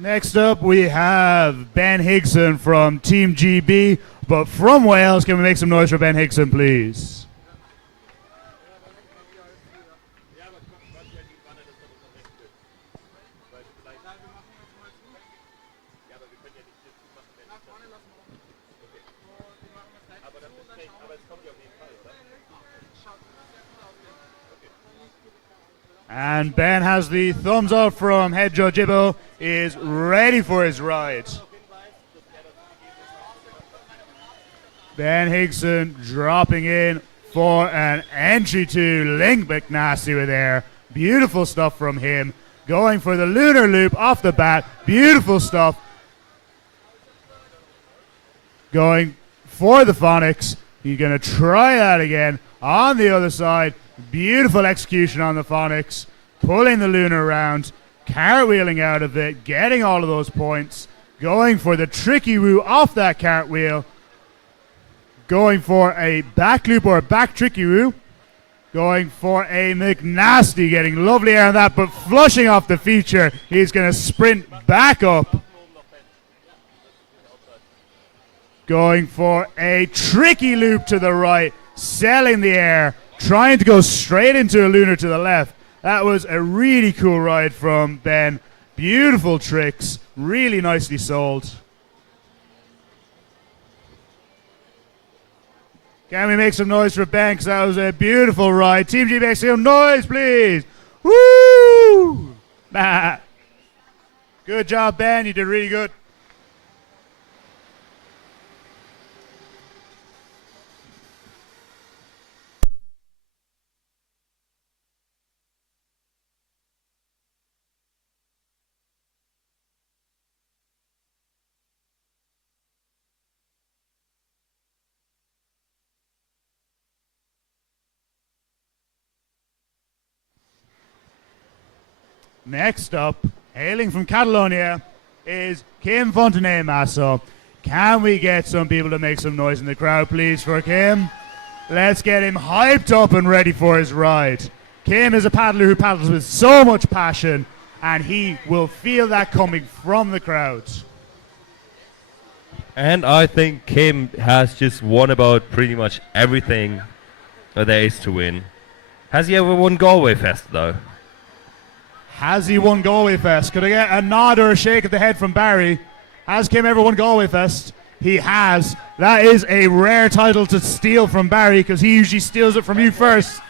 Next up, we have Ben Higson from Team GB, but from Wales. Can we make some noise for Ben Higson, please? And Ben has the thumbs up from head judge Ibbo, is ready for his ride. Ben Higson dropping in for an entry to Link McNasty with air. Beautiful stuff from him. Going for the lunar loop off the bat. Beautiful stuff. Going for the phonics. He's going to try that again on the other side. Beautiful execution on the phonics. Pulling the lunar around. Cartwheeling out of it. Getting all of those points. Going for the tricky woo off that cartwheel. Going for a back loop or a back tricky woo. Going for a McNasty. Getting lovely air on that, but flushing off the feature. He's going to sprint back up. Going for a tricky loop to the right. Selling the air. Trying to go straight into a lunar to the left. That was a really cool ride from Ben. Beautiful tricks. Really nicely sold. Can we make some noise for Ben? Because that was a beautiful ride. Team G, make some noise, please. Woo! Good job, Ben. You did really good. Next up, hailing from Catalonia, is Kim Fontaine Masso. Can we get some people to make some noise in the crowd, please, for Kim? Let's get him hyped up and ready for his ride. Kim is a paddler who paddles with so much passion, and he will feel that coming from the crowd. And I think Kim has just won about pretty much everything there is to win. Has he ever won Galway Fest, though? Has he won Galway Fest? Could I get a nod or a shake of the head from Barry? Has Kim ever won Galway Fest? He has. That is a rare title to steal from Barry, because he usually steals it from you first.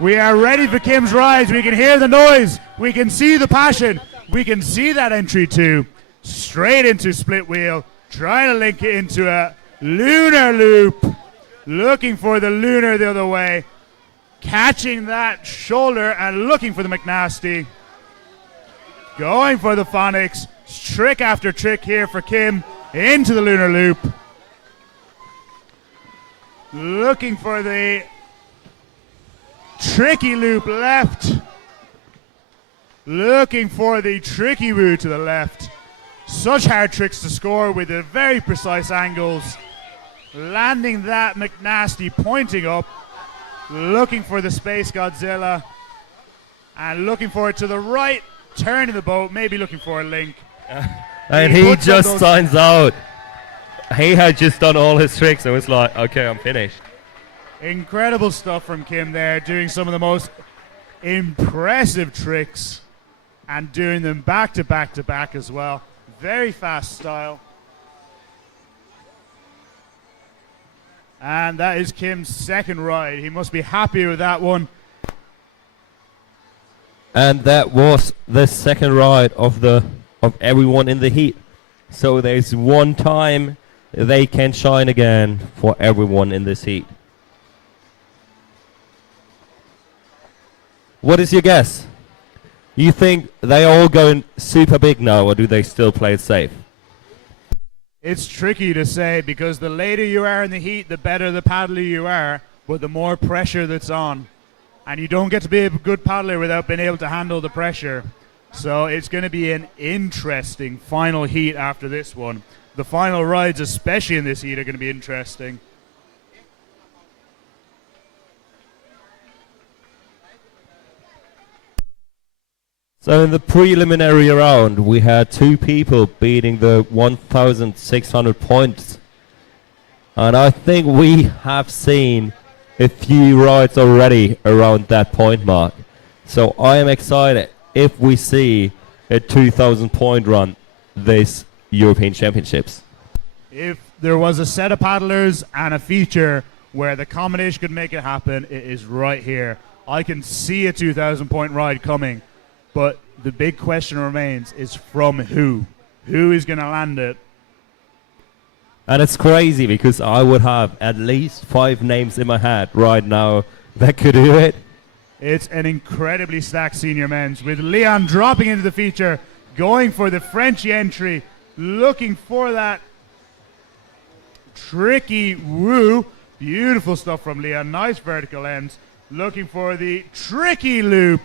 We are ready for Kim's rides. We can hear the noise. We can see the passion. We can see that entry too. Straight into split wheel. Trying to link it into a lunar loop. Looking for the lunar the other way. Catching that shoulder and looking for the McNasty. Going for the phonics. Trick after trick here for Kim. Into the lunar loop. Looking for the tricky loop left. Looking for the tricky woo to the left. Such hard tricks to score with the very precise angles. Landing that McNasty pointing up. Looking for the Space Godzilla. And looking for it to the right. Turning the boat. Maybe looking for a link. And he just signs out. He had just done all his tricks and was like, okay, I'm finished. Incredible stuff from Kim there. Doing some of the most impressive tricks. And doing them back to back to back as well. Very fast style. And that is Kim's second ride. He must be happy with that one. And that was the second ride of everyone in the heat. So there's one time they can shine again for everyone in this heat. What is your guess? You think they all going super big now, or do they still play it safe? It's tricky to say, because the later you are in the heat, the better the paddler you are, but the more pressure that's on. And you don't get to be a good paddler without being able to handle the pressure. So it's going to be an interesting final heat after this one. The final rides, especially in this heat, are going to be interesting. So in the preliminary round, we had 2 people beating the 1,600 points. And I think we have seen a few rides already around that point mark. So I am excited if we see a 2,000 point run this European Championships. If there was a set of paddlers and a feature where the combination could make it happen, it is right here. I can see a 2,000 point ride coming, but the big question remains is from who? Who is going to land it? And it's crazy because I would have at least 5 names in my head right now that could do it. It's an incredibly stacked senior men's with Leon dropping into the feature, going for the Frenchy entry, looking for that tricky woo. Beautiful stuff from Leon. Nice vertical ends. Looking for the tricky loop.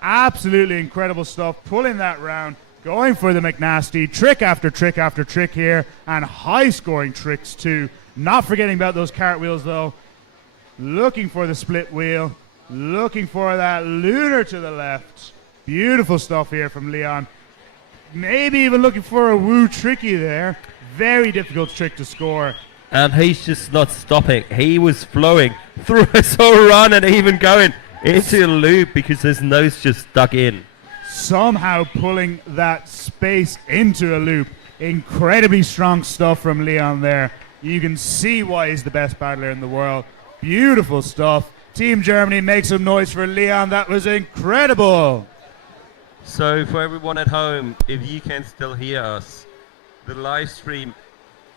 Absolutely incredible stuff. Pulling that round. Going for the McNasty. Trick after trick after trick here. And high scoring tricks too. Not forgetting about those cartwheels though. Looking for the split wheel. Looking for that lunar to the left. Beautiful stuff here from Leon. Maybe even looking for a woo tricky there. Very difficult trick to score. And he's just not stopping. He was flowing through his whole run and even going into a loop because his nose just stuck in. Somehow pulling that space into a loop. Incredibly strong stuff from Leon there. You can see why he's the best paddler in the world. Beautiful stuff. Team Germany, make some noise for Leon. That was incredible. So for everyone at home, if you can still hear us, the live stream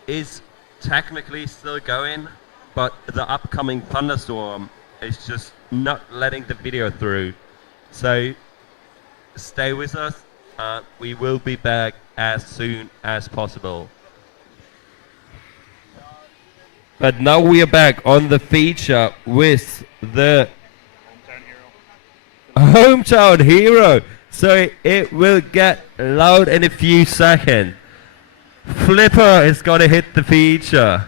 is technically still going, but the upcoming thunderstorm is just not letting the video through. So stay with us. We will be back as soon as possible. But now we are back on the feature with the hometown hero. So it will get loud in a few seconds. Flipper is gonna hit the feature.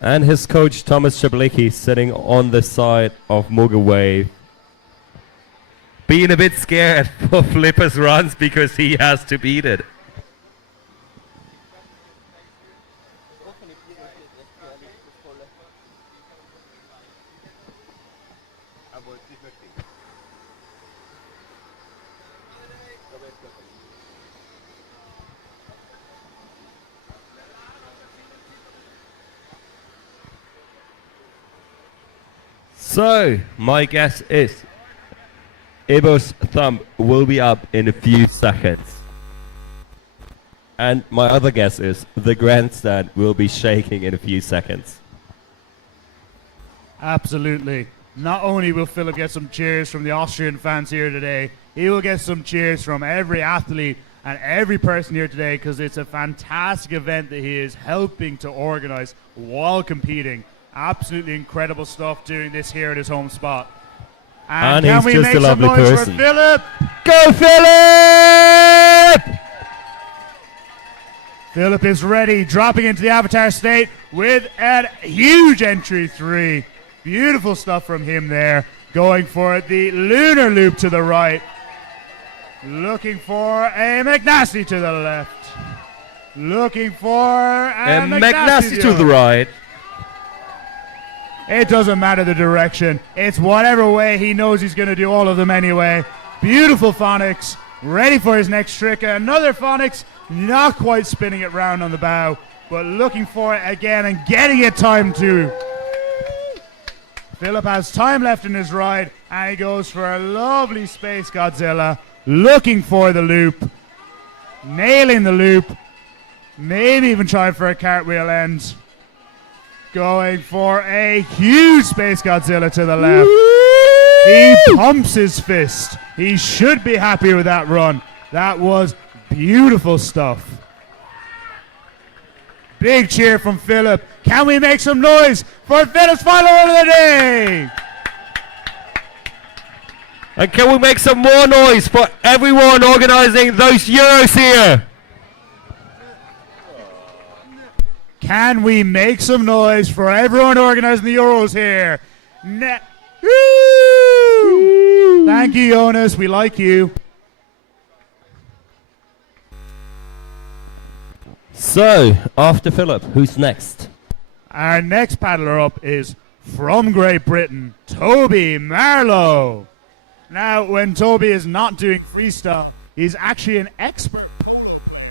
And his coach Thomas Chablicki sitting on the side of Muga Wave, being a bit scared for Flipper's runs because he has to beat it. So, my guess is Ibo's thumb will be up in a few seconds. And my other guess is the grandstand will be shaking in a few seconds. Absolutely. Not only will Philip get some cheers from the Austrian fans here today, he will get some cheers from every athlete and every person here today because it's a fantastic event that he is helping to organize while competing. Absolutely incredible stuff doing this here at his home spot. And can he's we just make a some lovely noise person. for Philip? Go Philip! Philip is ready, dropping into the avatar state with a huge entry 3. Beautiful stuff from him there. Going for the lunar loop to the right. Looking for a McNasty to the left. Looking for a McNasty to the right. It doesn't matter the direction. It's whatever way he knows he's going to do all of them anyway. Beautiful phonics. Ready for his next trick. Another phonics. Not quite spinning it round on the bow, but looking for it again and getting it timed too. Philip has time left in his ride and he goes for a lovely Space Godzilla. Looking for the loop. Nailing the loop. Maybe even trying for a cartwheel end. Going for a huge Space Godzilla to the left. He pumps his fist. He should be happy with that run. That was beautiful stuff. Big cheer from Philip. Can we make some noise for Philip's final run of the day? And can we make some more noise for everyone organizing those Euros here? Can we make some noise for everyone organizing the Euros here? Woo! Thank you, Jonas. We like you. So, after Philip, who's next? Our next paddler up is from Great Britain, Toby Marlo. Now, when Toby is not doing freestyle, he's actually an expert polo player.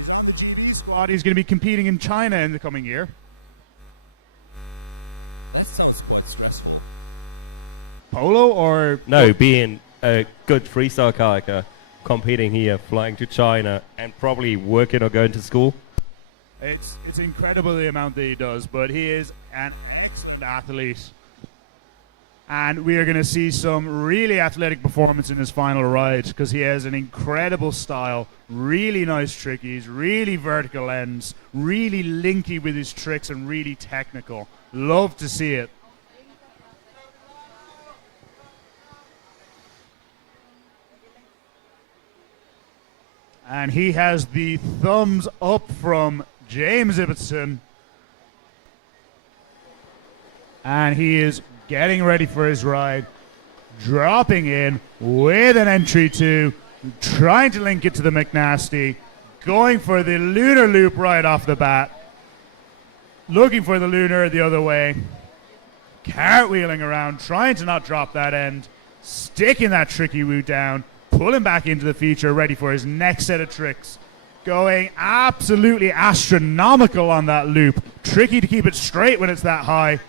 He's on the GB squad. He's going to be competing in China in the coming year. That sounds quite stressful. Polo or... No, being a good freestyle kayaker, competing here, flying to China, and probably working or going to school. It's incredible the amount that he does, but he is an excellent athlete. And we are going to see some really athletic performance in his final ride because he has an incredible style, really nice trickies, really vertical ends, really linky with his tricks and really technical. Love to see it. And he has the thumbs up from James Ibbotson. And he is getting ready for his ride, dropping in with an entry two, trying to link it to the McNasty, going for the lunar loop right off the bat, looking for the lunar the other way, cartwheeling around, trying to not drop that end, sticking that tricky woo down, pulling back into the feature, ready for his next set of tricks. Going absolutely astronomical on that loop. Tricky to keep it straight when it's that high.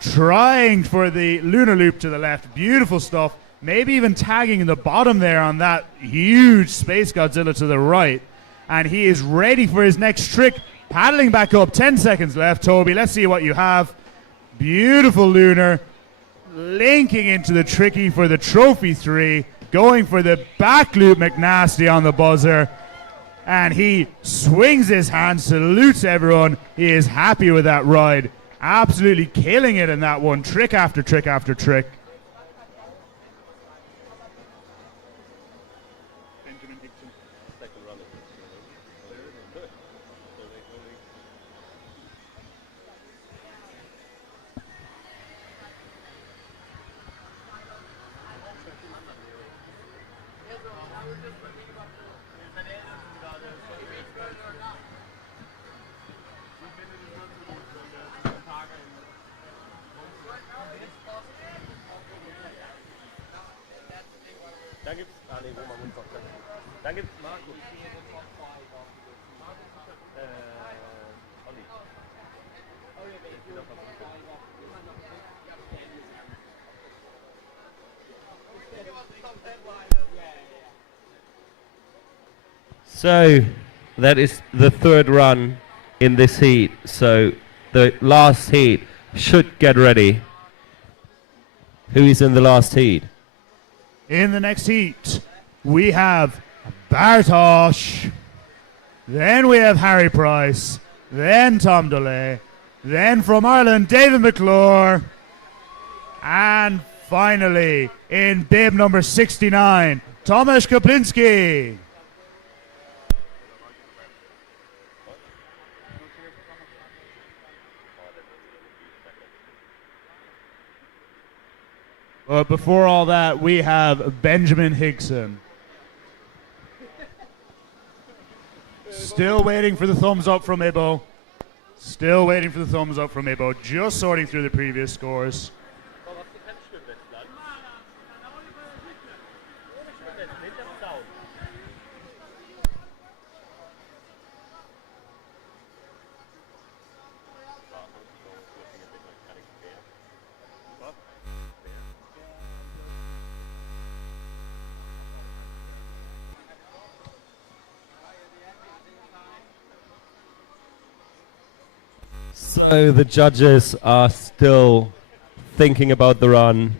Trying for the lunar loop to the left. Beautiful stuff. Maybe even tagging in the bottom there on that huge Space Godzilla to the right. And he is ready for his next trick. Paddling back up. 10 seconds left, Toby. Let's see what you have. Beautiful lunar. Linking into the tricky for the trophy 3. Going for the back loop McNasty on the buzzer. And he swings his hand, salutes everyone. He is happy with that ride. Absolutely killing it in that one. Trick after trick after trick. So, that is the third run in this heat. So, the last heat should get ready. Who is in the last heat? In the next heat, we have Bartosz. Then we have Harry Price. Then Tom Dole. Then from Ireland, David McClure. And finally, in bib number 69, Tomasz Kapliński. But before all that, we have Benjamin Higson. Still waiting for the thumbs up from Ibo. Still waiting for the thumbs up from Ibo. Just sorting through the previous scores. So the judges are still thinking about the run.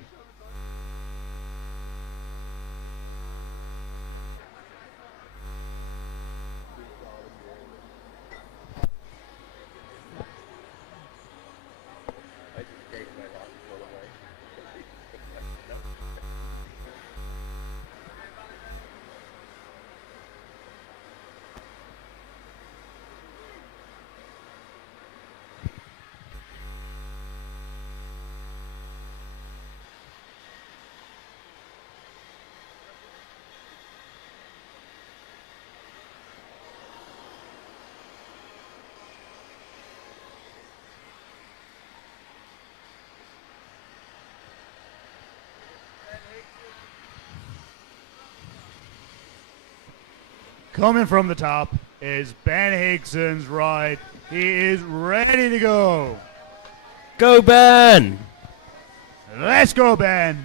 coming from the top is Ben Higson's ride. He is ready to go. Go, Ben! Let's go, Ben.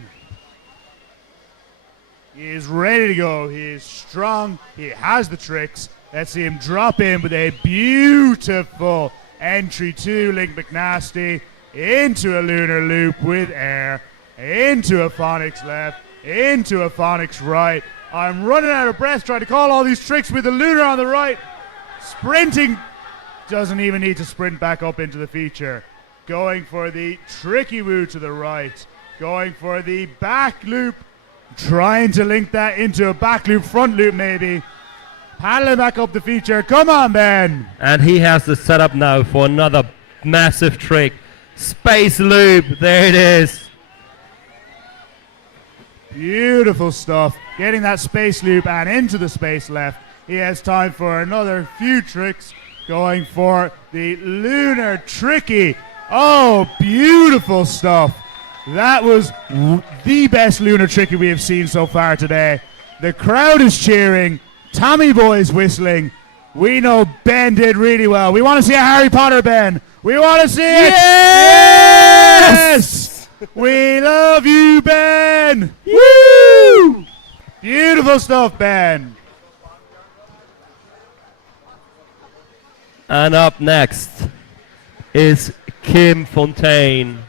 He is ready to go. He is strong. He has the tricks. Let's see him drop in with a beautiful entry to Link McNasty into a lunar loop with air, into a phonics left, into a phonics right. I'm running out of breath trying to call all these tricks with the lunar on the right. Sprinting. Doesn't even need to sprint back up into the feature. Going for the tricky woo to the right. Going for the back loop. Trying to link that into a back loop, front loop maybe. Paddling back up the feature. Come on, Ben. And he has the setup now for another massive trick. Space loop. There it is. Beautiful stuff. Getting that space loop and into the space left. He has time for another few tricks. Going for the lunar tricky. Oh, beautiful stuff. That was the best lunar tricky we have seen so far today. The crowd is cheering. Tommy Boy's whistling. We know Ben did really well. We want to see a Harry Potter Ben. We want to see it. Yes! We love you, Ben. Woo! Beautiful stuff, Ben. And up next is Kim Fontaine.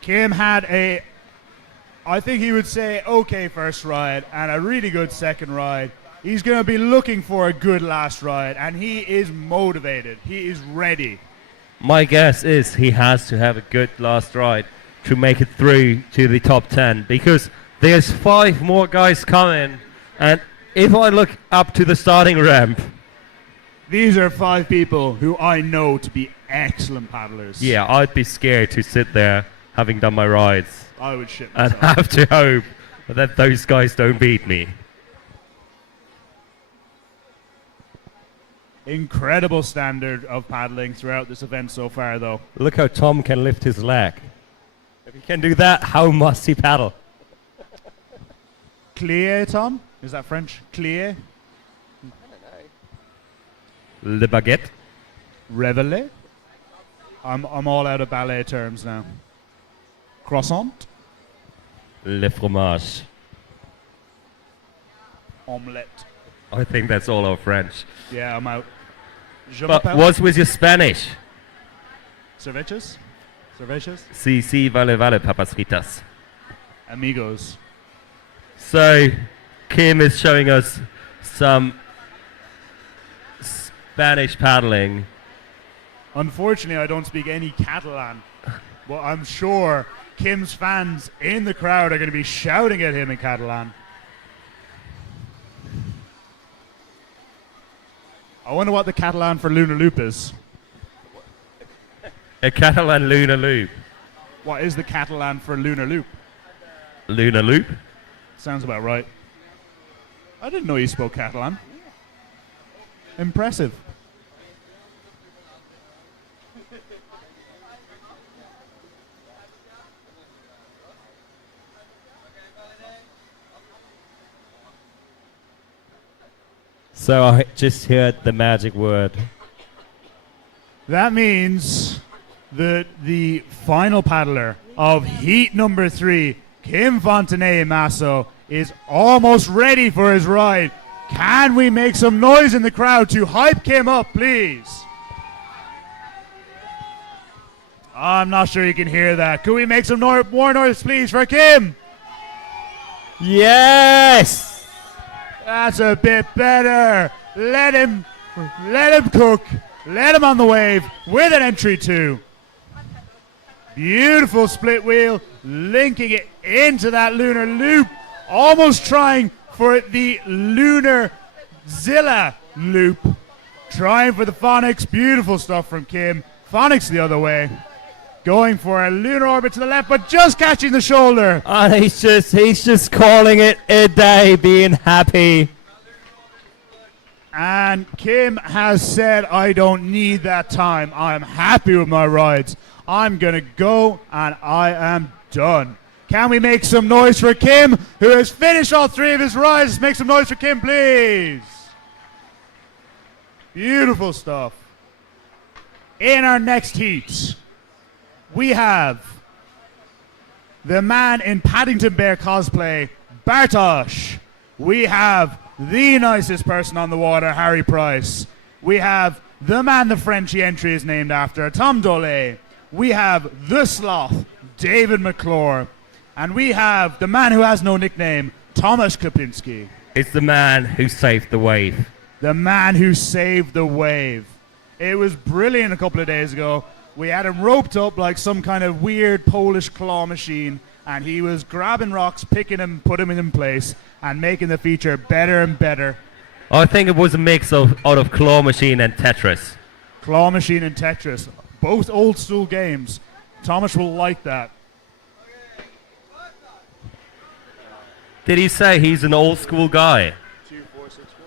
Kim had I think he would say, okay first ride and a really good second ride. He's going to be looking for a good last ride, and he is motivated. He is ready. My guess is he has to have a good last ride to make it through to the top 10, because there's 5 more guys coming, and if I look up to the starting ramp... These are 5 people who I know to be excellent paddlers. Yeah, I'd be scared to sit there having done my rides. I would shit And myself. have to hope that those guys don't beat me. Incredible standard of paddling throughout this event so far, though. Look how Tom can lift his leg. If he can do that, how must he paddle? Clear, Tom? Is that French? Clear? Le baguette. Révélé? I'm all out of ballet terms now. Croissant? Le fromage. Omelette. I think that's all of French. Yeah, I'm out. Je But m'appelle. what's with your Spanish? Cervezas? Cervezas? Si, si, vale, vale, papas fritas. Amigos. So, Kim is showing us some Spanish paddling. Unfortunately, I don't speak any Catalan. But I'm sure Kim's fans in the crowd are going to be shouting at him in Catalan. I wonder what the Catalan for Lunar Loop is. A Catalan lunar loop. What is the Catalan for Lunar Loop? Lunar loop? Sounds about right. I didn't know you spoke Catalan. Impressive. So I just heard the magic word. That means that the final paddler of heat number 3, Kim Fontaine Masso, is almost ready for his ride. Can we make some noise in the crowd to hype Kim up, please? I'm not sure you can hear that. Could we make some more noise, please, for Kim? Yes! That's a bit better. Let him cook. Let him on the wave with an entry 2. Beautiful split wheel, linking it into that lunar loop. Almost trying for the lunar Zilla loop. Trying for the phonics. Beautiful stuff from Kim. Phonics the other way. Going for a lunar orbit to the left, but just catching the shoulder. And he's just calling it a day, being happy. And Kim has said, I don't need that time. I'm happy with my rides. I'm going to go and I am done. Can we make some noise for Kim, who has finished all 3 of his rides? Make some noise for Kim, please. Beautiful stuff. In our next heat, we have the man in Paddington Bear cosplay, Bartosz. We have the nicest person on the water, Harry Price. We have the man the Frenchy entry is named after, Tom Dole. We have the sloth, David McClure. And we have the man who has no nickname, Thomas Kopinski. It's the man who saved the wave. The man who saved the wave. It was brilliant a couple of days ago. We had him roped up like some kind of weird Polish claw machine, and he was grabbing rocks, picking them, putting them in place, and making the feature better and better. I think it was a mix out of Claw Machine and Tetris. Claw Machine and Tetris, both old school games. Thomas will like that. Did he say he's an old school guy? 2464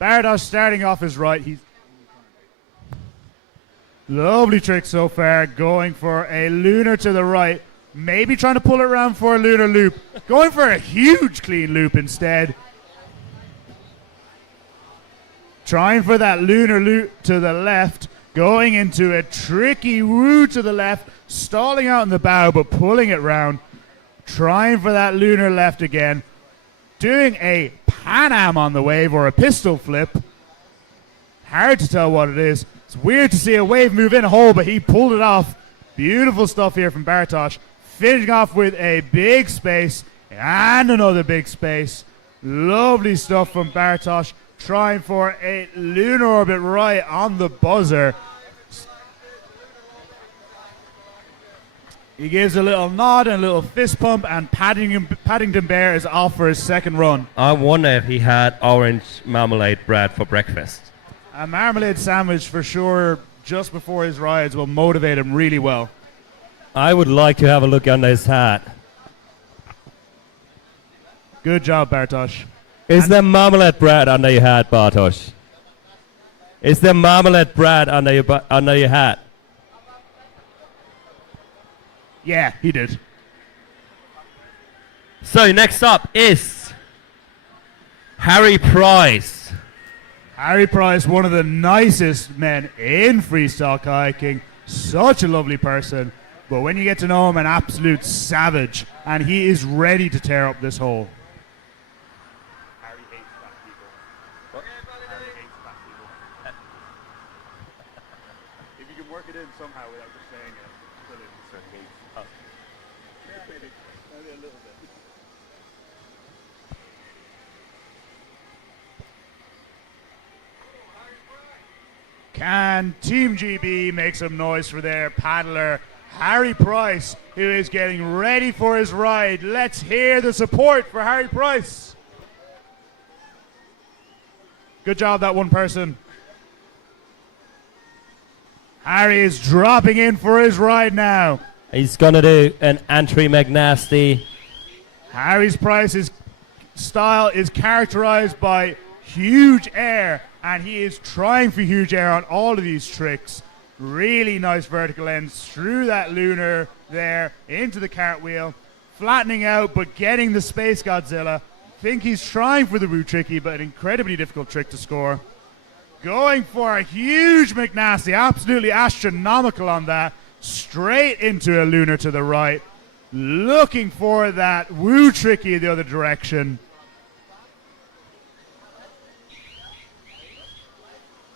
Baros starting off his right. He's lovely trick so far, going for a lunar to the right. Maybe trying to pull it around for a lunar loop. Going for a huge clean loop instead. Trying for that lunar loop to the left. Going into a tricky woo to the left. Stalling out in the bow, but pulling it round. Trying for that lunar left again. Doing a Pan Am on the wave or a pistol flip. Hard to tell what it is. It's weird to see a wave move in a hole, but he pulled it off. Beautiful stuff here from Bartosz. Finishing off with a big space and another big space. Lovely stuff from Bartosz. Trying for a lunar orbit right on the buzzer. He gives a little nod and a little fist pump, and Paddington Bear is off for his second run. I wonder if he had orange marmalade bread for breakfast. A marmalade sandwich for sure just before his rides will motivate him really well. I would like to have a look under his hat. Good job, Bartosz. Is there marmalade bread under your hat, Bartosz? Is there marmalade bread under your hat? Yeah, he did. So next up is Harry Price. Harry Price, one of the nicest men in freestyle kayaking. Such a lovely person. But when you get to know him, an absolute savage. And he is ready to tear up this hole. Harry hates fat people. Harry hates fat people. If you can work it in somehow without just saying it. Maybe a little bit. Can Team GB make some noise for their paddler, Harry Price, who is getting ready for his ride? Let's hear the support for Harry Price. Good job, that one person. Harry is dropping in for his ride now. He's gonna do an entry McNasty. Harry's Price's style is characterized by huge air, and he is trying for huge air on all of these tricks. Really nice vertical ends through that lunar there into the cartwheel, flattening out but getting the Space Godzilla. Think he's trying for the Woo Tricky, but an incredibly difficult trick to score. Going for a huge McNasty, absolutely astronomical on that. Straight into a lunar to the right. Looking for that Woo Tricky the other direction.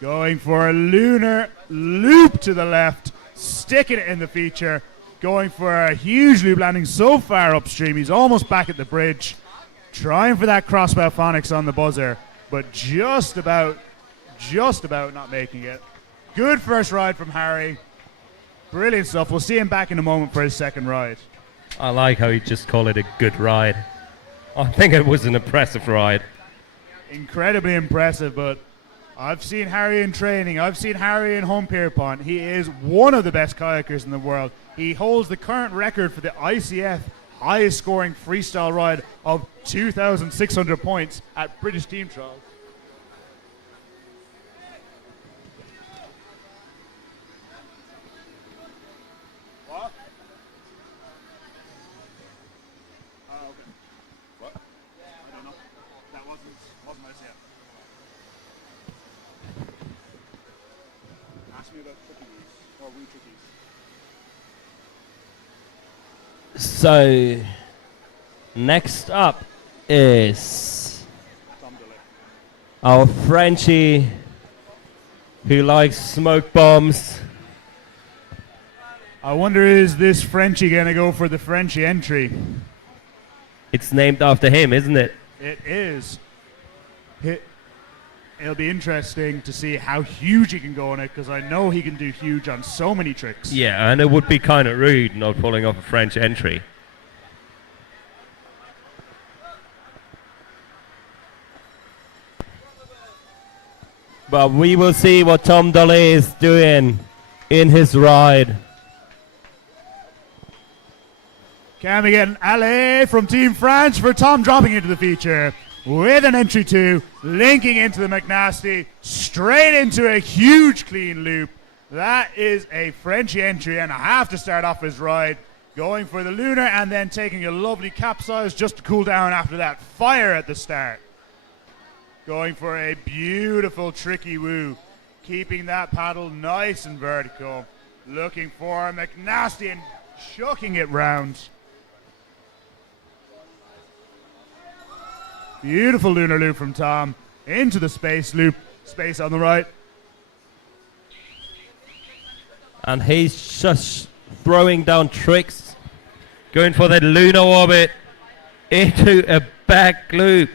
Going for a lunar loop to the left. Sticking it in the feature. Going for a huge loop, landing so far upstream. He's almost back at the bridge. Trying for that crossbow phonics on the buzzer. But just about not making it. Good first ride from Harry. Brilliant stuff. We'll see him back in a moment for his second ride. I like how he just called it a good ride. I think it was an impressive ride. Incredibly impressive, but I've seen Harry in training. I've seen Harry in home Pierpont. He is one of the best kayakers in the world. He holds the current record for the ICF highest scoring freestyle ride of 2,600 points at British Team Trials. What? Oh, okay. What? I don't know. That wasn't ICF. Ask me about cookies or wee cookies. So, next up is our Frenchie who likes smoke bombs. I wonder, is this Frenchie going to go for the Frenchie entry? It's named after him, isn't it? It is. It'll be interesting to see how huge he can go on it, because I know he can do huge on so many tricks. Yeah, and it would be kind of rude not pulling off a French entry. But we will see what Tom Dole is doing in his ride. Can we get an alley from Team France for Tom dropping into the feature with an entry 2, linking into the McNasty, straight into a huge clean loop. That is a Frenchie entry and a half to start off his ride, going for the lunar and then taking a lovely capsize just to cool down after that fire at the start. Going for a beautiful tricky woo, keeping that paddle nice and vertical, looking for McNasty and chucking it round. Beautiful lunar loop from Tom into the space loop, space on the right. And he's just throwing down tricks, going for that lunar orbit into a back loop.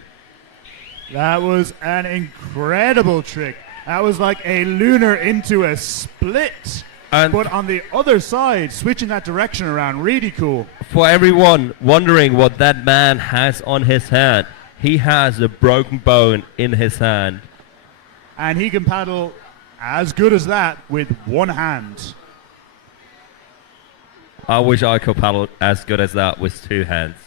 That was an incredible trick. That was like a lunar into a split, but on the other side, switching that direction around, really cool. For everyone wondering what that man has on his hand, he has a broken bone in his hand. And he can paddle as good as that with one hand. I wish I could paddle as good as that with two hands.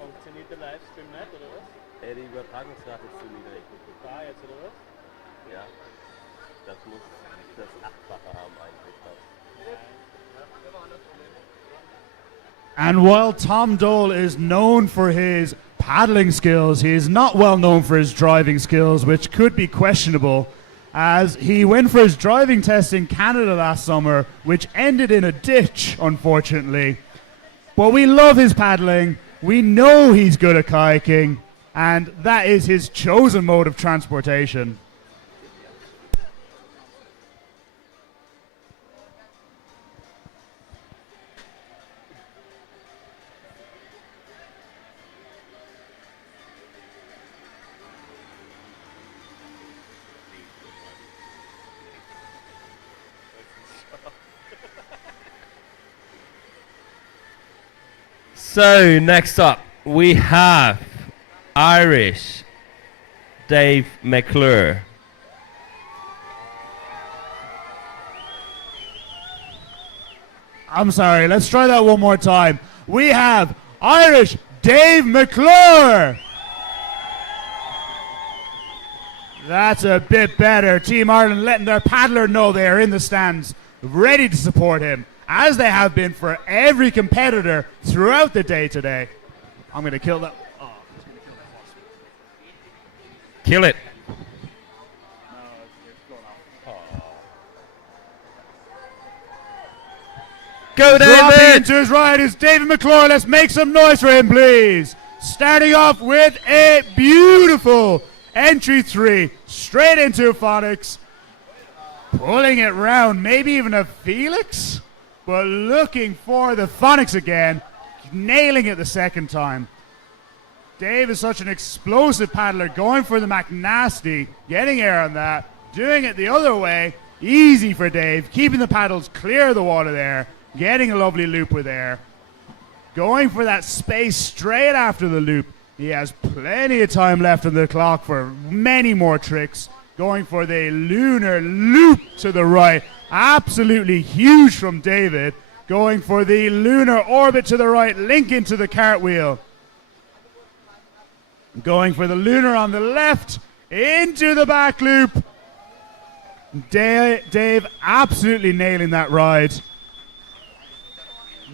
Funktioniert der Livestream nicht, oder was? Die Übertragungsrate ist zu niedrig. Da jetzt, oder was? Ja, das muss das Achtfache haben eigentlich. And while Tom Dole is known for his paddling skills, he is not well known for his driving skills, which could be questionable, as he went for his driving test in Canada last summer, which ended in a ditch, unfortunately. But we love his paddling. We know he's good at kayaking, and that is his chosen mode of transportation. So next up we have Irish Dave McClure. I'm sorry, let's try that one more time. We have Irish Dave McClure. That's a bit better. Team Ireland letting their paddler know they are in the stands, ready to support him, as they have been for every competitor throughout the day today. I'm going to kill that. Oh, I'm just going to kill that wasp. Kill it. No, it's going off. Go, Dropping David! into his right is David McClure. Let's make some noise for him, please. Starting off with a beautiful entry 3, straight into Phonics. Pulling it round, maybe even a Felix, but looking for the Phonics again, nailing it the second time. Dave is such an explosive paddler, going for the McNasty, getting air on that, doing it the other way. Easy for Dave, keeping the paddles clear of the water there, getting a lovely loop with air. Going for that space straight after the loop. He has plenty of time left on the clock for many more tricks. Going for the lunar loop to the right. Absolutely huge from David. Going for the lunar orbit to the right, link into the cartwheel. Going for the lunar on the left, into the back loop. Dave absolutely nailing that ride.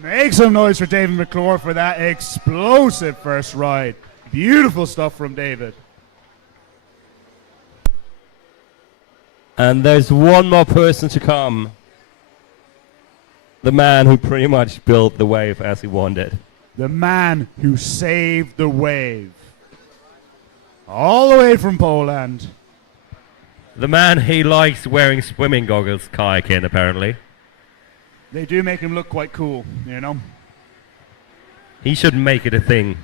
Make some noise for David McClure for that explosive first ride. Beautiful stuff from David. And there's one more person to come. The man who pretty much built the wave as he wanted. The man who saved the wave. All the way from Poland. The man he likes wearing swimming goggles kayaking, apparently. They do make him look quite cool, you know. He should make it a thing.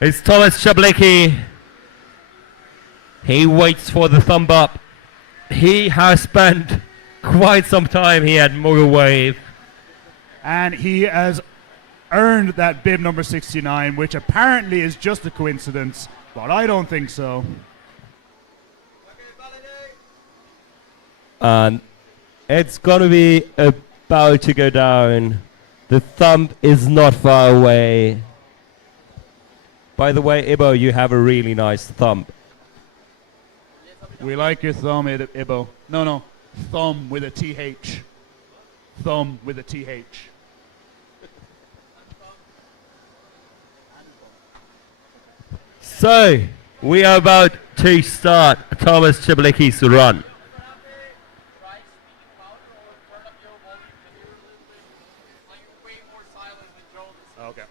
It's Thomas Chablicki. He waits for the thumb up. He has spent quite some time here at Mogul Wave. And he has earned that bib number 69, which apparently is just a coincidence, but I don't think so. And it's gonna be about to go down. The thumb is not far away. By the way, Ibo, you have a really nice thumb. We like your thumb, Ibo. No, thumb with a TH. Thumb with a TH. So, we are about to start Thomas Chablicki's run. Okay.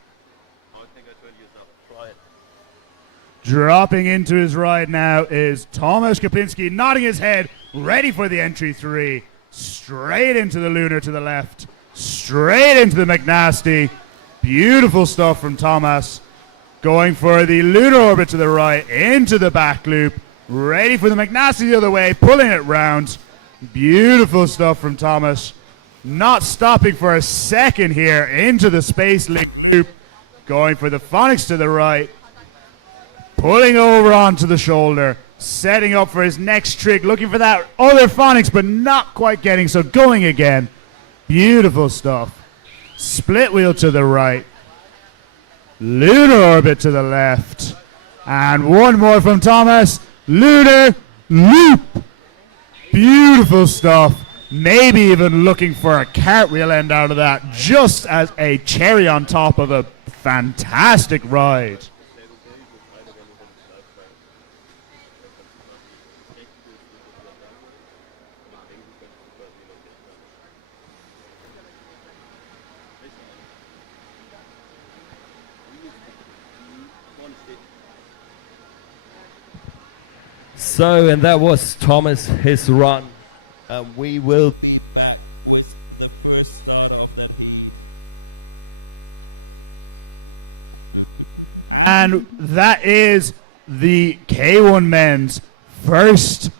Dropping into his ride now is Tomasz Kapinski, nodding his head, ready for the entry 3. Straight into the lunar to the left. Straight into the McNasty. Beautiful stuff from Thomas. Going for the lunar orbit to the right, into the back loop. Ready for the McNasty the other way, pulling it round. Beautiful stuff from Thomas. Not stopping for a second here, into the space loop. Going for the Phonics to the right. Pulling over onto the shoulder, setting up for his next trick, looking for that other Phonics, but not quite getting, so going again. Beautiful stuff. Split wheel to the right. Lunar orbit to the left. And one more from Thomas. Lunar loop. Beautiful stuff. Maybe even looking for a cartwheel end out of that, just as a cherry on top of a fantastic ride. So, and that was Thomas, his run. We will be back with the first start of the heat. And that is the K1 men's first